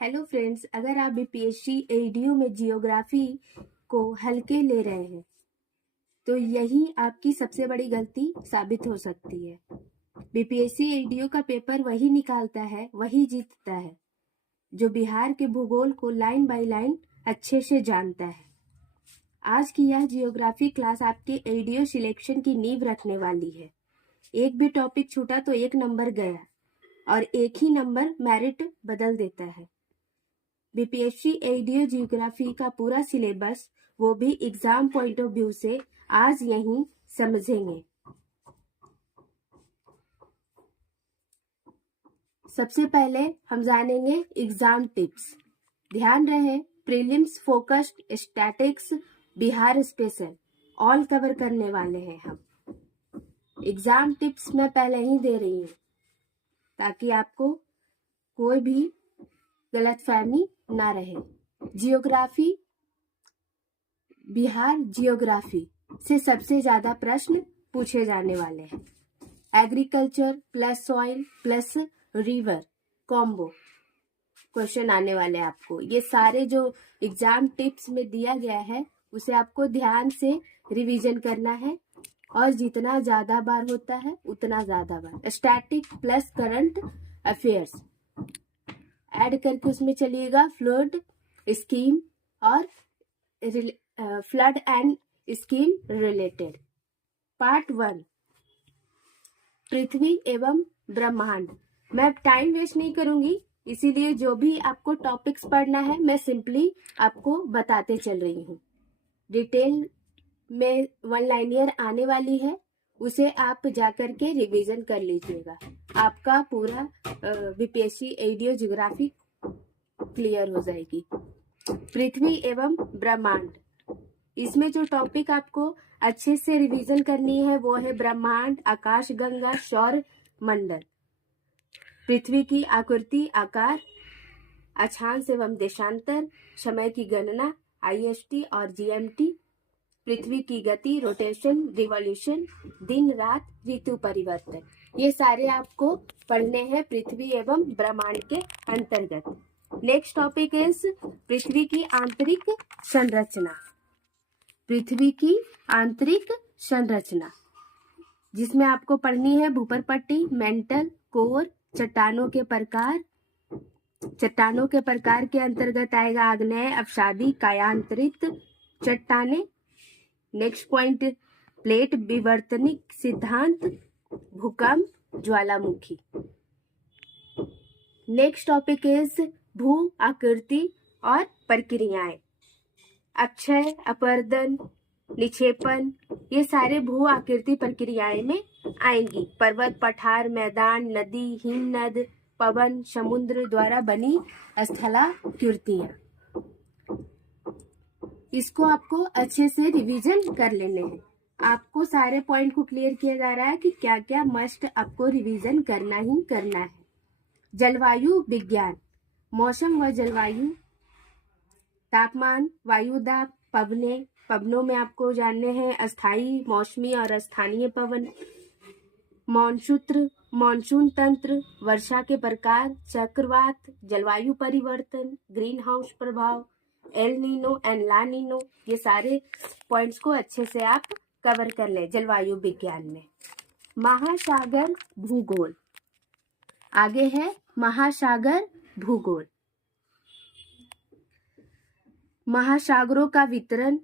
Hello friends, अगर आप BPSC एडीयू में जियोग्राफी को हल्के ले रहे हैं तो यही आपकी सबसे बड़ी गलती साबित हो सकती है। बीपीएससी एडीयू का पेपर वही निकालता है, वही जीतता है जो बिहार के भूगोल को लाइन बाय लाइन अच्छे से जानता है। आज की यह जियोग्राफी क्लास आपके एडीयू सिलेक्शन की नींव रखने वाली है। एक भी टॉपिक छूटा तो 1 नंबर गया और एक ही नंबर मेरिट बदल देता है। बीपीएससी एडीयू जियोग्राफी का पूरा सिलेबस, वो भी एग्जाम पॉइंट ऑफ व्यू से, आज यहीं समझेंगे। सबसे पहले हम जानेंगे एग्जाम टिप्स। ध्यान रहे, prelims, focused, statics, Bihar special all cover करने वाले हैं हम। एग्जाम टिप्स मैं पहले ही दे रही हूँ ताकि आपको कोई भी गलतफहमी ना रहे। जियोग्राफी, बिहार जियोग्राफी से सबसे ज्यादा प्रश्न पूछे जाने वाले हैं। Agriculture plus soil plus river combo question आने वाले हैं आपको। ये सारे जो एग्जाम टिप्स में दिया गया है उसे आपको ध्यान से रिवीजन करना है और जितना ज्यादा बार होता है उतना ज्यादा बार। Static plus current affairs add करके उसमें चलिएगा। फ्लड स्कीम और flood and scheme related. Part 1, पृथ्वी एवं ब्रह्मांड। मैं टाइम वेस्ट नहीं करूंगी, इसीलिए जो भी आपको टॉपिक्स पढ़ना है मैं सिंपली आपको बताते चल रही हूँ। डिटेल में 1 लाइनियर आने वाली है, उसे आप जाकर के रिवीजन कर लीजिएगा। आपका पूरा बीपीएससी एडीयू ज्योग्राफी क्लियर हो जाएगी। पृथ्वी एवं ब्रह्मांड, इसमें जो टॉपिक आपको अच्छे से रिवीजन करनी है वो है ब्रह्मांड, आकाशगंगा, सौर मंडल, पृथ्वी की आकृति, आकार, अक्षांश एवं देशांतर, समय की गणना, आईएसटी और जीएमटी, पृथ्वी की गति, रोटेशन, रिवॉल्यूशन, दिन रात, ऋतु परिवर्तन, ये सारे आपको पढ़ने हैं पृथ्वी एवं ब्रह्मांड के अंतर्गत। नेक्स्ट टॉपिक इज पृथ्वी की आंतरिक संरचना। पृथ्वी की आंतरिक संरचना, जिसमें आपको पढ़नी है भूपरपट्टी, मेंटल, कोर, चट्टानों के प्रकार। चट्टानों के प्रकार के अंतर्गत आएगा आग्नेय, अपसादी, कायांतरित चट्टाने। नेक्स्ट पॉइंट, प्लेट विवर्तनिक सिद्धांत, भूकंप, ज्वालामुखी। नेक्स्ट टॉपिक इज भू आकृति और प्रक्रियाएं। अक्षय, अपरदन, निक्षेपण, ये सारे भू आकृति प्रक्रियाएं में आएंगी। पर्वत, पठार, मैदान, नदी, हिमनद, पवन, समुद्र द्वारा बनी स्थलाकृतियां। इसको आपको अच्छे से रिवीजन कर लेने हैं। आपको सारे पॉइंट को क्लियर किया जा रहा है कि क्या क्या मस्ट आपको रिवीजन करना ही करना है। जलवायु विज्ञान, मौसम व जलवायु, तापमान, वायुदाब, पवने, पवनों में आपको जानने हैं अस्थायी, मौसमी और स्थानीय पवन, मानसून तंत्र, वर्षा के प्रकार, चक्रवात, जलवायु परिवर्तन, ग्रीन हाउस प्रभाव, El Nino and La Nina, ये सारे पॉइंट्स को अच्छे से आप कवर कर ले जलवायु विज्ञान में। महासागर भूगोल, आगे है महासागर भूगोल। महासागरों का वितरण,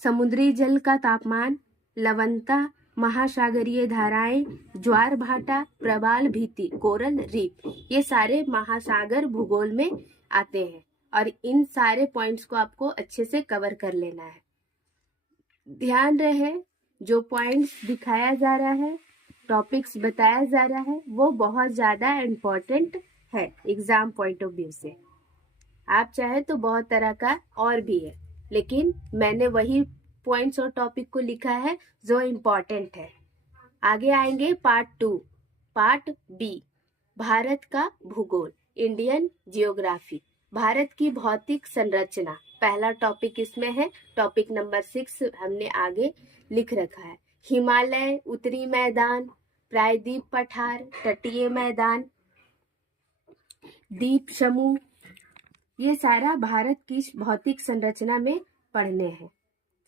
समुद्री जल का तापमान, लवणता, महासागरीय धाराएं, ज्वार भाटा, प्रवाल भित्ति, कोरल रीफ, ये सारे महासागर भूगोल में आते हैं और इन सारे पॉइंट्स को आपको अच्छे से कवर कर लेना है। ध्यान रहे, जो पॉइंट्स दिखाया जा रहा है, टॉपिक्स बताया जा रहा है, वो बहुत ज्यादा इम्पोर्टेंट है एग्जाम पॉइंट ऑफ व्यू से। आप चाहे तो बहुत तरह का और भी है, लेकिन मैंने वही पॉइंट्स और टॉपिक को लिखा है जो इम्पोर्टेंट है। आगे आएंगे पार्ट 2, पार्ट बी, भारत का भूगोल, इंडियन जियोग्राफी, भारत की भौतिक संरचना। पहला टॉपिक इसमें है, टॉपिक नंबर 6 हमने आगे लिख रखा है। हिमालय, उत्तरी मैदान, प्रायद्वीप पठार, तटीय मैदान, द्वीप समूह, ये सारा भारत की भौतिक संरचना में पढ़ने हैं।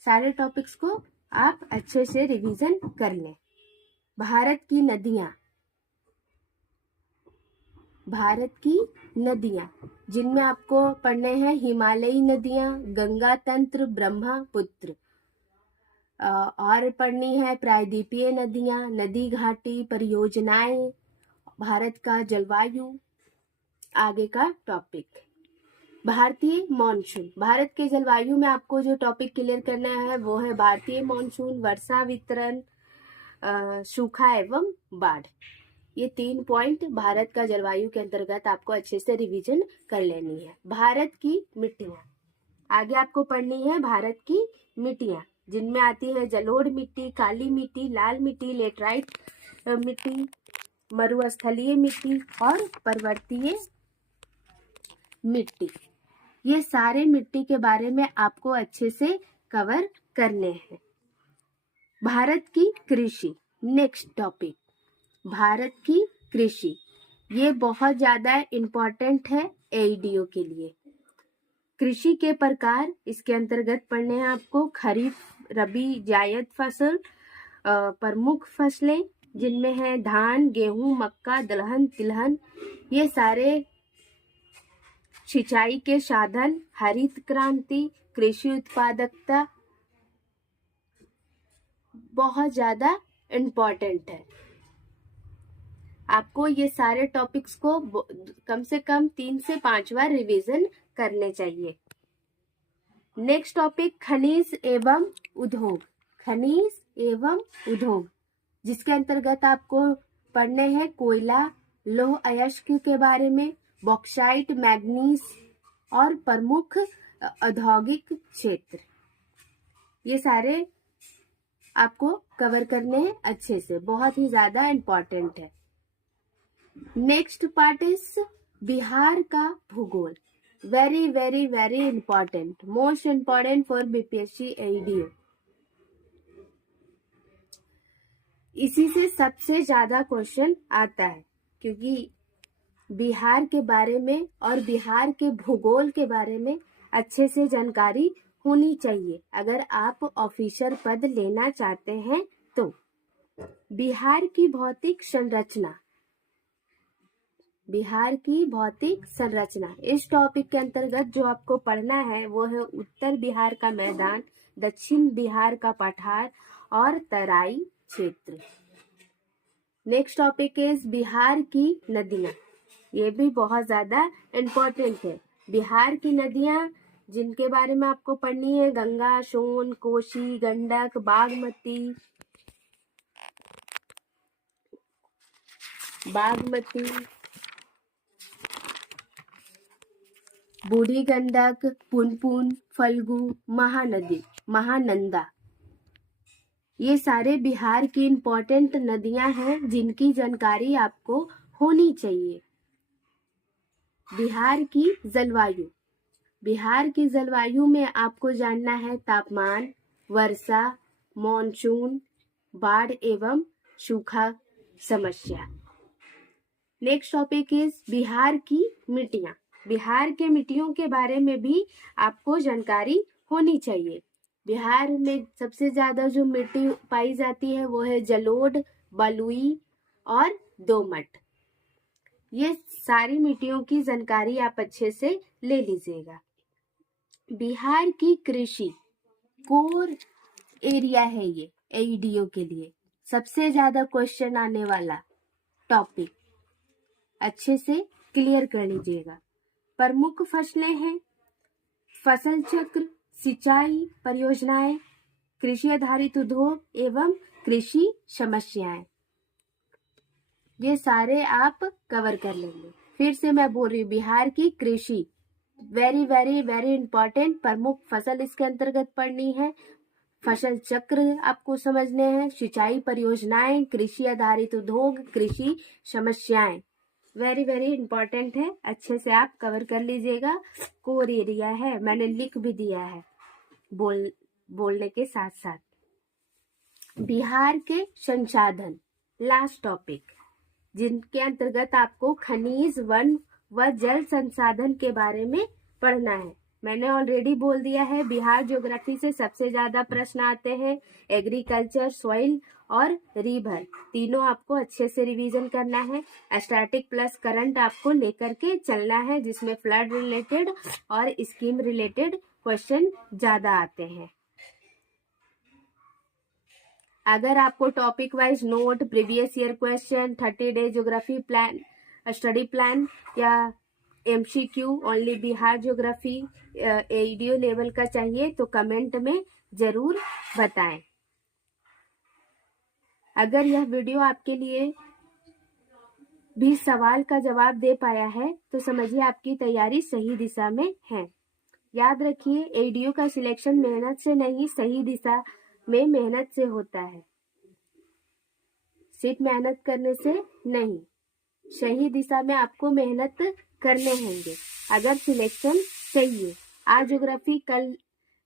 सारे टॉपिक्स को आप अच्छे से रिवीजन कर लें। भारत की नदियां, भारत की नदियां जिनमें आपको पढ़ने हैं हिमालयी नदियां, गंगा तंत्र, ब्रह्मपुत्र, और पढ़नी है प्रायद्वीपीय नदियां, नदी घाटी परियोजनाएं, भारत का जलवायु। आगे का टॉपिक भारतीय मॉनसून। भारत के जलवायु में आपको जो टॉपिक क्लियर करना है वो है भारतीय मॉनसून, वर्षा वितरण, सूखा एवं बाढ़। ये 3 पॉइंट भारत का जलवायु के अंतर्गत आपको अच्छे से रिवीजन कर लेनी है। भारत की मिट्टियां, आगे आपको पढ़नी है भारत की मिट्टियां जिनमें आती है जलोढ़ मिट्टी, काली मिट्टी, लाल मिट्टी, लेटराइट मिट्टी, मरुस्थलीय मिट्टी और पर्वतीय मिट्टी। ये सारे मिट्टी के बारे में आपको अच्छे से कवर करने हैं। भारत की कृषि, नेक्स्ट टॉपिक भारत की कृषि। ये बहुत ज्यादा इम्पोर्टेंट है एईडीओ के लिए। कृषि के प्रकार इसके अंतर्गत पढ़ने हैं आपको खरीफ, रबी, जायद फसल, प्रमुख फसलें जिनमें है धान, गेहूं, मक्का, दलहन, तिलहन। ये सारे सिंचाई के साधन, हरित क्रांति, कृषि उत्पादकता बहुत ज्यादा इम्पोर्टेंट है। आपको ये सारे टॉपिक्स को कम से कम 3 से 5 बार रिवीजन करने चाहिए। नेक्स्ट टॉपिक खनिज एवं उद्योग, खनिज एवं उद्योग जिसके अंतर्गत आपको पढ़ने हैं कोयला, लौह अयस्क के बारे में, बॉक्साइट, मैग्नीज और प्रमुख औद्योगिक क्षेत्र। ये सारे आपको कवर करने हैं अच्छे से, बहुत ही ज्यादा इम्पोर्टेंट है। नेक्स्ट पार्ट इज बिहार का भूगोल, very very very important, most important for BPSC AEDO. इसी से सबसे ज्यादा क्वेश्चन आता है क्योंकि बिहार के बारे में और बिहार के भूगोल के बारे में अच्छे से जानकारी होनी चाहिए अगर आप ऑफिसर पद लेना चाहते हैं तो। बिहार की भौतिक संरचना, बिहार की भौतिक संरचना इस टॉपिक के अंतर्गत जो आपको पढ़ना है वो है उत्तर बिहार का मैदान, दक्षिण बिहार का पठार और तराई क्षेत्र। नेक्स्ट टॉपिक इज बिहार की नदियां, ये भी बहुत ज्यादा इम्पोर्टेंट है। बिहार की नदियां जिनके बारे में आपको पढ़नी है गंगा, सोन, कोसी, गंडक, बागमती, बूढ़ी गंडक, पुनपुन, फल्गु, महानदी, महानंदा। ये सारे बिहार की इम्पोर्टेंट नदियां हैं जिनकी जानकारी आपको होनी चाहिए। बिहार की जलवायु, बिहार की जलवायु में आपको जानना है तापमान, वर्षा, मॉनसून, बाढ़ एवं सूखा समस्या। नेक्स्ट टॉपिक इज बिहार की मिट्टियां, बिहार के मिट्टियों के बारे में भी आपको जानकारी होनी चाहिए। बिहार में सबसे ज्यादा जो मिट्टी पाई जाती है वो है जलोढ़, बलुई और दोमट। ये सारी मिट्टियों की जानकारी आप अच्छे से ले लीजिएगा। बिहार की कृषि कोर एरिया है ये एईडीओ के लिए, सबसे ज्यादा क्वेश्चन आने वाला टॉपिक, अच्छे से क्लियर कर लीजिएगा। प्रमुख फसलें हैं फसल चक्र, सिंचाई परियोजनाएं, कृषि आधारित उद्योग एवं कृषि समस्याएं। ये सारे आप कवर कर लेंगे। फिर से मैं बोल रही हूँ बिहार की कृषि वेरी वेरी वेरी इंपॉर्टेंट, प्रमुख फसल इसके अंतर्गत पढ़नी है, फसल चक्र आपको समझने हैं, सिंचाई परियोजनाएं, कृषि आधारित उद्योग, कृषि समस्याएं, वेरी वेरी इंपॉर्टेंट है, अच्छे से आप कवर कर लीजिएगा। कोर एरिया है, मैंने लिख भी दिया है बोलने के साथ साथ। बिहार के संसाधन, लास्ट टॉपिक, जिनके अंतर्गत आपको खनिज, वन व जल संसाधन के बारे में पढ़ना है। मैंने ऑलरेडी बोल दिया है, बिहार ज्योग्राफी से सबसे ज्यादा प्रश्न आते हैं। एग्रीकल्चर, सॉइल और रिवर, तीनों आपको अच्छे से रिवीजन करना है। स्टैटिक प्लस करंट आपको लेकर के चलना है, जिसमें फ्लड रिलेटेड और स्कीम रिलेटेड क्वेश्चन ज्यादा आते हैं। अगर आपको topic wise note, previous year question, 30 day geography plan, study plan या MCQ only Bihar geography ADO level का चाहिए तो कमेंट में जरूर बताएं। अगर यह वीडियो आपके लिए भी सवाल का जवाब दे पाया है तो समझिए आपकी तैयारी सही दिशा में है। याद रखिए, एडीओ का सिलेक्शन मेहनत से नहीं, सही दिशा में मेहनत से होता है। सिर्फ मेहनत करने से नहीं, सही दिशा में आपको मेहनत करने होंगे अगर सिलेक्शन चाहिए। आज ज्योग्राफी, कल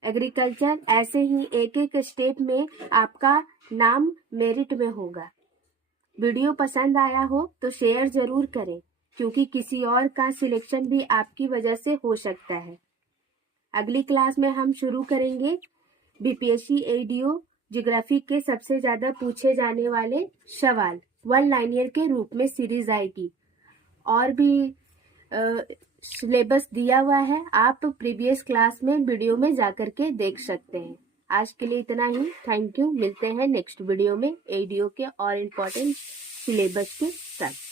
एग्रीकल्चर, ऐसे ही एक एक स्टेप में आपका नाम मेरिट में होगा। वीडियो पसंद आया हो तो शेयर जरूर करें, क्योंकि किसी और का सिलेक्शन भी आपकी वजह से हो सकता है। अगली क्लास में हम शुरू करेंगे बीपीएससी एडीओ ज्योग्राफी के सबसे ज्यादा पूछे जाने वाले सवाल। 1 लाइनियर के रूप में सीरीज आएगी और भी सिलेबस दिया हुआ है, आप प्रीवियस क्लास में वीडियो में जाकर के देख सकते हैं। आज के लिए इतना ही। Thank you. मिलते हैं नेक्स्ट वीडियो में एडीओ के और इम्पोर्टेंट सिलेबस के साथ।